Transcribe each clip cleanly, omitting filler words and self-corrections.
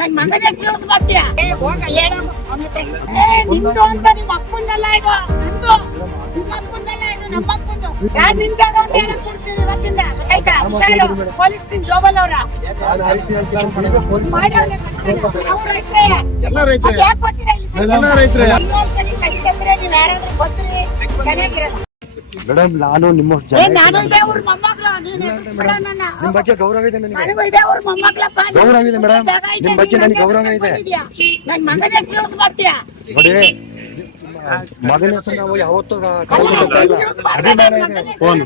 ನನ್ ಮಗನ ಯೂಸ್ ಮಾಡ್ತೀಯ ನಿಂದು ಅಂತ ನಿಮ್ಮ ಅಪ್ಪಂದಲ್ಲ ಇದು ನಂದು ನಿಮ್ಮ ಅಪ್ಪಂದಲ್ಲ ಇದು ನಮ್ಮ ಅಪ್ಪಂದು ಯಾರು ನಿನ್ ಜಾಗ ಅಂತ ಹೇಳಕ್ ಕೊಡ್ತೀರಿ ಇವತ್ತಿಂದ ಆಯ್ತಾ ಹುಷಾರು ಪೊಲೀಸ್ ನಿನ್ ಜೋಬಲ್ ಅವ್ರ ಎಲ್ಲ ರೈತರೇ ಯಾಕೆ ಬರ್ತೀರಾ ಎಲ್ಲ ರೈತರೇ ಕಟ್ಟಿದ್ರೆ ನೀವ್ ಯಾರಾದ್ರೂ ಬರ್ತೀರಿ ಚೆನ್ನಾಗಿರಲ್ಲ ಮೇಡಮ್. ನಾನು ನಿಮ್ಮ ನಾನು ಇದೇ ಊರ್ ಮೊಮ್ಮಕ್ಳು ನೀನ್ ಹೆಸರು ನನ್ನ ನಿಮ್ ಬಗ್ಗೆ ಗೌರವ ಇದೆ ನನಗೆ. ನನಗೂ ಇದೇ ಊರ್ ಮೊಮ್ಮಕ್ಳಪ್ಪ ಗೌರವ ಇದೆ ಮೇಡಮ್, ನಿಮ್ ಬಗ್ಗೆ ನನಗೆ ಗೌರವ ಇದೆ. ನನ್ ಮಗನ ಹೆಸರು ಯೂಸ್ ಮಾಡ್ತೀಯ ನೋಡಿ, ಮಗನ ಹೆಸರು ನಾವು ಯಾವತ್ತೂ ಅಭಿಮಾನ ಇದೆ. ಫೋನ್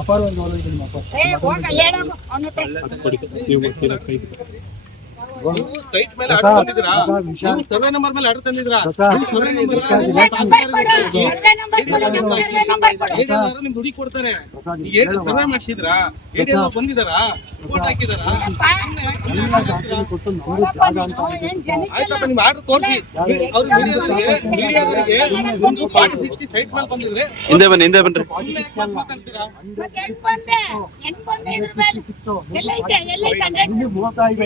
ಅಪಾರವಾಗಿ ಗೌರವ ಇದೆ ನಿಮ್ಮ ಸರ್ವೆ ನಂಬರ್ ಮೇಲೆ ಅಡ್ಡ ತಂದಿದ್ರಾ? ನಿಮ್ದು ಹುಡುಗಿ ಕೊಡ್ತಾರೆ. ಸರ್ವೆ ಮಾಡಿಸಿದ್ರಾ? ಬಂದಿದಾರಾ? ರಿಪೋರ್ಟ್ ಹಾಕಿದಾರಾ? ಆಯ್ತಪ್ಪ, ನಿಮ್ ಆರ್ಡರ್ ತೋರಿಸಿ. ಅವ್ರು ಮೀಡಿಯಾದವರಿಗೆ ಒಂದು ಪಾರ್ಟಿ 60 ಸೈಟ್ ಮೇಲೆ ಬಂದಿದ್ರೆ ಹಿಂದೆ ಬನ್ನಿ, ಹಿಂದೆ ಬನ್ರಿ.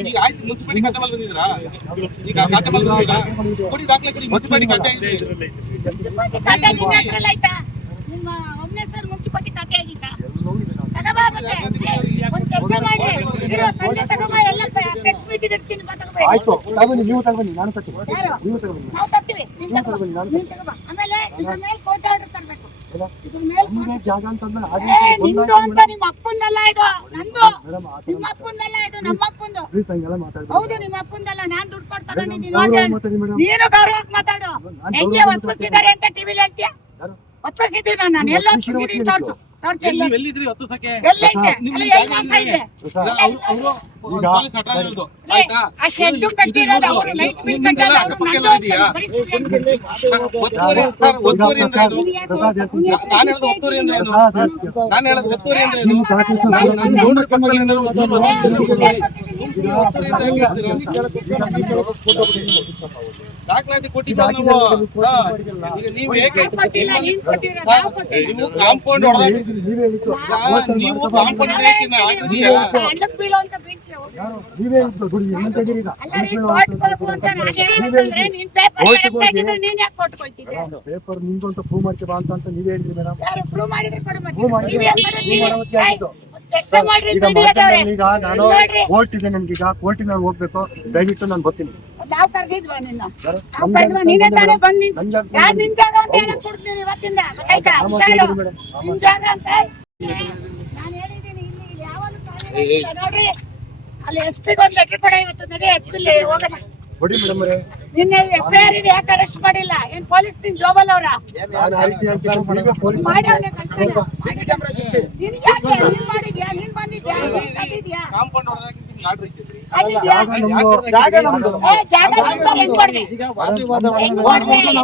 ಈಗ ಆಯ್ತು, ಮುನ್ಸಿಪಾಲಿಟಿ ಖಾತೆ ಮೇಲೆ ಬಂದಿದ್ರಾ? ಈಗ ಖಾತೆ ಮೇಲೆ ಬಂದಿಲ್ಲ. ಕೊಡಿ ದಾಖಲೆ ಕೊಡಿ, ಮುನ್ಸಿಪಾಲಿಟಿ ಖಾತೆ ಆಗಿದೆ. ನಿಮ್ಮ ಒಮ್ಮೆ ಸರ್ ಮುನ್ಸಿಪಾಲಿಟಿ ಖಾತೆ ಆಗಿತ್ತಾ? ತಗೋಬಾ ಮತ್ತೆ. ಒಂದ್ ಕೆಲಸ ಮಾಡಿ, ಸಂಜೆ ತಗೋಬಾ, ಎಲ್ಲ ಪ್ರೆಸ್ ಮೀಟಿಂಗ್ ಇಡ್ತೀನಿ, ಬಾ ತಗೋಬಾ. ಆಯ್ತು, ತಗೊಬನ್ನಿ, ನೀವು ತಗೊಬನ್ನಿ, ನಾನು ತರ್ತೀನಿ. ನೀವು ತಗೊಬನ್ನಿ, ನಾವು ತರ್ತೀವಿ, ನೀನ್ ತಗೋಬಾ, ನೀನ್ ತಗೋಬಾ. ಆಮೇಲೆ ಇದ್ರ ಮೇಲೆ ಕೋರ್ಟ್ ಆರ್ಡರ್ ತರಬೇಕು. ಇದ್ರ ಮೇಲೆ ನಿಮ್ಗೆ ಜಾಗ ಅಂತಂದ್ರೆ ನಿಂದು ಅಂತ ನಿಮ್ಮ ಅಪ್ಪಂದಲ್ಲ ಇದು ನಂದು. ನಿಮ್ಮ ಅಪ್ಪಂದಲ್ಲ ಇದು ನಮ್ಮ ಅಪ್ಪಂದು. ಹೌದು, ನಿಮ್ಮ ಅಪ್ಪಂದಲ್ಲ. ನಾನ್ ದುಡ್ಡು ಕೊಟ್ಟು ತಗೊಂಡಿದ್ದೀನಿ. ನೀನು ಗೌರವಕ್ಕೆ ಮಾತಾಡು. ಹೆಂಗೆ ಒತ್ತಿಸಿದ್ದಾರೆ ಅಂತ ಟಿವಿಲಿ ಹೇಳ್ತೀಯ? ಒತ್ತಿಸಿದ್ದೀನಿ ನಾನು. ಎಲ್ಲ ಒತ್ತಿಸಿದ್ದೀನಿ, ತೋರ್ಸು. ಎಲ್ಲಿದ್ರಿ? 10 ಸಕೆ ಎಲ್ಲೈತೆ? ಎಲ್ಲ ಎಲ್ಲಿ ಮಾಸ ಇದೆ? ಆ ಶೆಡ್ಡು ಕಟ್ಟಿರೋದು ಅವರು, ಲೈಟ್ ಬಿಲ್ ಕಟ್ಟೋದು ಅವರು, ನಂದು ಅಂತ ಬರೀ ಸುಳ್ಳು ದಾಖಲಾತಿ ಕೊಟ್ಟಿದ್ದೀವಿ ನೀವು. ಹೇಗೆ ನೀವು ಕಾಂಪೌಂಡ್ ನೀವು ಕಾಂಪೌಂಡ್ ನೀವೇ ಇತ್ತು ದುಡ್ಡು ಏನಂತ ಇದೀರಿ ಈಗ? ಪೇಪರ್ ನಿಮ್ದು ಅಂತ ಪ್ರೂವ್ ಮಾಡ್ತೀವಿ ಅಂತ ನೀವೇ ಹೇಳಿದ್ರಿ ಮೇಡಮ್. ಈಗ ನಾನು ಕೋರ್ಟ್ ಇದೆ, ನನ್ಗೆ ಈಗ ಕೋರ್ಟಿಗೆ ನಾನು ಹೋಗ್ಬೇಕು. ದಯವಿಟ್ಟು ನಾನು ಬರ್ತೀನಿ. ನಾವ್ ಕರ್ದಿದ್ವಾ ನಿನ್ನ? ನೀನೇ ತಾನೇ ಬಂದ್ ನಿನ್ ಜಾಗ ಅಂತ ಹೇಳಕ್ ಕೊಡ್ತೀನಿ ಇವತ್ತಿಂದ. ಆಯ್ತಾ? ಹುಷಾರು, ನಿನ್ ಜಾಗ ಅಂತ ನಾನು ಹೇಳಿದ್ದೀನಿ. ಇಲ್ಲಿ ಯಾವನು ನೋಡ್ರಿ, ಅಲ್ಲಿ SP ಗೆ ಒಂದು ಲೆಟರ್ ಕೊಡ ಇವತ್ತು. ನಡಿ SP ಹೋಗೋಣ. ಕೊಡಿ ಮೇಡಮ್ ಅವರೇ. ನಿನ್ನೆ FIR ಇದೆ, ಯಾಕೆ ಅರೆಸ್ಟ್ ಮಾಡಿಲ್ಲ? ಏನ್ ಪೊಲೀಸ್ ನಿನ್ ಜೋಬಲ್ ಅವ್ರ? ನಾನು ಆ ರೀತಿ ಹೇಳ್ತೀನಿ, ನೀವೇ ಪೊಲೀಸ್ ಮಾಡ್ಯಾವ್ನೆ ಕಂಟ್ರೋಲ್. ನೀನ್ ಯಾಕೆ ನೀನ್ ಮಾಡಿದ್ಯಾ? ನೀನ್ ಬಂದಿದ್ಯಾ? ಬಂದಿದ್ಯಾ? ಕಾಂಪೌಂಡ್ ಒಳಗೆ ಆರ್ಡರ್ ಇಟ್ಟಿದ್ರಿ. ಜಾಗ ನಮ್ದು. ಜಾಗ ನಿಮ್ದಾರ್ ಹೆಂಗ್ ಕೊಡ್ದೆ? ಹೆಂಗ್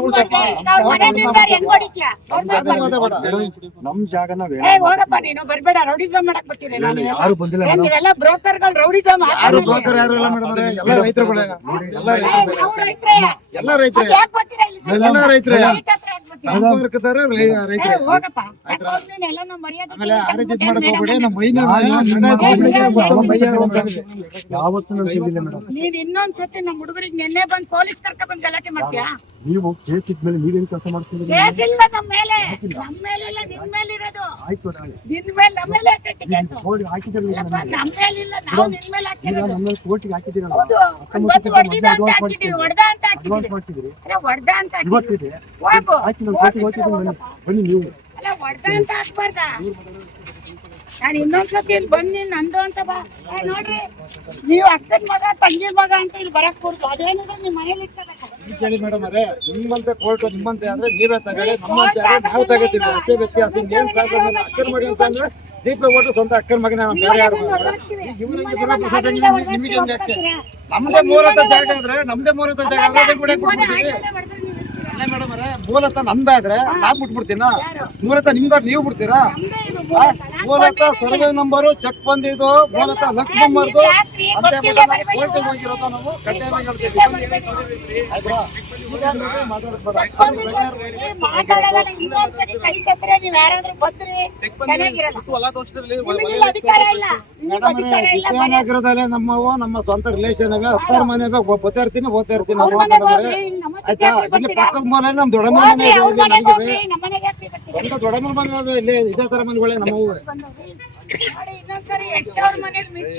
ಕೊಡ್ದೆ? ಈಗ ಅವ್ರ ಮನೆ ನಿಂದಾರ್ ಹೆಂಗ್ ಹೊಡಿತ್ಯಾ? ನಮ್ ಜಾಗನ ಹೋಗಪ್ಪ, ನೀನು ಬರ್ಬೇಡ. ರೌಡಿಸಮ್ ಮಾಡಕ್ ಬರ್ತೀನಿ ನಾನು. ಯಾರು ಬಂದಿಲ್ಲ ಮೇಡಮ್. ನೀವೆಲ್ಲ ಬ್ರೋಕರ್ಗಳು ರೌಡಿಸಮ್. ಯಾರು ಬ್ರೋಕರ್ ಯಾರು ಇಲ್ಲ ಮೇಡಮ್ ಅವರೇ. ಎಲ್ಲ ರೈತರುಗಳೇ. ನಾವು ರೈತರೇ. ಎಲ್ಲ ರೈತರೇ. ಯಾಕೆ ಬರ್ತೀರಾ ಇಲ್ಲಿ? ಎಲ್ಲ ರೈತರೇ. ಸಂಪರ್ಕದಾರ ರೈತರೇ. ಹೋಗಪ್ಪ, ನೀನು ಎಲ್ಲ ನಮ್ಮ ಮರ್ಯಾದೆ. ಆಮೇಲೆ ಆ ರೀತಿ ಮಾಡಕ್ ಹೋಗ್ಬೇಡಿ. ನಮ್ಮ ಬೈನ ಯಾವತ್ತೂ ನಾನು ಕೇಳಿಲ್ಲ ಮೇಡಮ್. ನೀನ್ ಇನ್ನೊಂದ್ಸತಿ ನಮ್ಮ ಹುಡುಗರಿಗೆ ನೆನ್ನೆ ಬಂದ್ ಪೊಲೀಸ್ ಕರ್ಕ ಬಂದ್ ಗಲಾಟೆ ಮಾಡ್ತೀಯಾ? ನೀವು ಕೇಸ್ ಇದ್ಮೇಲೆ ನೀವೇನ್ ಕೆಲಸ ಮಾಡ್ತೀರಿ? ಕೇಸ್ ಇಲ್ಲ ನಮ್ಮ ಮೇಲೆ. ನಮ್ಮ ಮೇಲೆ ಇಲ್ಲ, ನಿನ್ ಮೇಲೆ ಇರೋದು. ಆಯ್ತು, ನಿನ್ ಮೇಲೆ ನಮ್ಮ ಮೇಲೆ ಹಾಕೈತಿ ಕೇಸು. ಹಾಕಿದ್ರಲ್ಲ ನಮ್ಮ ಮೇಲೆ ಇಲ್ಲ, ನಾವು ನಿನ್ ಮೇಲೆ ಹಾಕಿರೋದು. ನಮ್ಮ ಕೋರ್ಟಿಗೆ ಹಾಕಿದಿರಲ್ಲ. ಹೌದು, ಇವತ್ತು ಹೊಡೆದ ಅಂತ ಹಾಕಿದೀವಿ, ಹೊಡೆದ ಅಂತ ಹಾಕಿದೀವಿ. ಅಲ್ಲ, ಹೊಡೆದ ಅಂತ ಇವತ್ತಿದೆ. ಹೋಗು. ಆಯ್ತು, ನಾನು ಕೋರ್ಟಿಗೆ ಹೋಗ್ತಿದ್ದೀನಿ, ಬನ್ನಿ ನೀವು. ಅಲ್ಲ, ಹೊಡೆದ ಅಂತ ಹಾಕ್ಬಾರ್ದ? ನಾನು ಇನ್ನೊಂದ್ಸತಿ ಇಲ್ಲಿ ಬಂದು ನಂದು ಅಂತ ಬಾ. ನೋಡ್ರಿ, ನೀವು ಅಕ್ಕನ ಮಗ ತಂಗಿ ಮಗ ಅಂತ ಇಲ್ಲಿ ಬರಕ್ ಕೊಡ್ತು. ಅದೇನಿದ್ರೆ ನಿಮ್ ಮನೇಲಿ ಇಟ್ಕೋಬೇಕು. ಕೇಳಿ ಮೇಡಮ್ ಅವರೇ, ನಿಮ್ಮಂತೆ ಕೋರ್ಟ್ ನಿಮ್ಮಂತೆ ಆದ್ರೆ ನೀವೇ ತಗೊಳ್ಳಿ, ನಮ್ಮಂತೆ ಆದ್ರೆ ನಾವು ತಗೋತೀವಿ. ಅಷ್ಟೇ ವ್ಯತ್ಯಾಸ. ಏನ್ ಪ್ರಾಬ್ಲಮ್ ಇಲ್ಲ. ಅಕ್ಕನ ಮಗ ಅಂತ ಅಂದ್ರೆ ದೀಪ ಓಟು ಸ್ವಂತ ಅಕ್ಕನ ಮಗನ, ಬೇರೆ ಯಾರು ನಿಮಗೆ ಯಾಕೆ? ನಮ್ದೇ ಮೂಲತಃ ಜಾಗ ಆದ್ರೆ ಮೇಡಮ್ ಅವರೇ, ಮೂಲತಃ ನಮ್ದಾದ್ರೆ ನಾವ್ ಬಿಟ್ಬಿಡ್ತೀನ? ಮೂಲತಃ ನಿಮ್ದಾದ್ರೆ ನೀವು ಬಿಡ್ತೀರಾ? ಮೂಲತಃ ಸರ್ವೆ ನಂಬರು ಚೆಕ್ ಬಂದಿದ್ದು, ಮೂಲತಃ ಲಕ್ಷ್ಮಮ್ಮರ್ದು ಅಂತ ಕೋರ್ಟಿಗೆ ಹೋಗಿರೋದು. ನಾವು ಕಡ್ಡಾಯವಾಗಿ ಹೇಳ್ತೀವಿ. ಆಯ್ತಾ? ಮಾತಾಡೋದಲ್ಲ ಇನ್ನೊಂದ್ಸರಿ ಕೈ ಕತ್ತರೆ ನೀವ್ ಯಾರಾದ್ರೂ ಬಂದ್ರಿ ಚೆನ್ನಾಗಿರಲ್ಲ. ಹೊಲ ತೋರಿಸಿದ್ರಲ್ಲಿ ನಿಮಗಿಲ್ಲ ಅಧಿಕಾರ ಇಲ್ಲ, ನಿಮಗ್ ಅಧಿಕಾರ ಇಲ್ಲ. ವಿಜಯನಗರದಲ್ಲೇ ನಮ್ಮವು ನಮ್ಮ ಸ್ವಂತ ರಿಲೇಷನ್ ಅವೆ 10 ಮನೆ ಬರ್ತಾ ಇರ್ತೀನಿ ಓದ್ತಾ ಇರ್ತೀನಿ ಅವ್ರ ನಾವು ಮನೆಗ್ ಮಾತಾಡಿದ್ರೆ. ಹೋಗ್ರಿ, ನಮ್ಮ ಆಯ್ತಾ ಜೊತೆ ಇಲ್ಲಿ ಬರ್ತೀರಾ? ಪಕ್ಕದ ಮನೆ ನಮ್ ದೊಡ್ಡಮ್ಮ ಹೋಗ್ರಿ, ಮನೆ ಅವ್ರ ಇದೆ, ಮನೆಗ್ ನಮ್ಗೆ ಹೋಗ್ರಿ, ನಮ್ಮ ಮನೆಗೆ ಯಾಕೆ ಬರ್ತೀರಾ? ಸ್ವಂತ ದೊಡ್ಡಮ್ಮ ಮನೆ ಇದೇ ತರ ಮನೆಗಳೇ ನಮ್ಮವು. ಬಂದವ್ರಿ. ನೋಡಿ ಇನ್ನೊಂದ್ಸರಿ ಯಶ್ ಅವ್ರ ಮನೇಲಿ ಮಿಸ್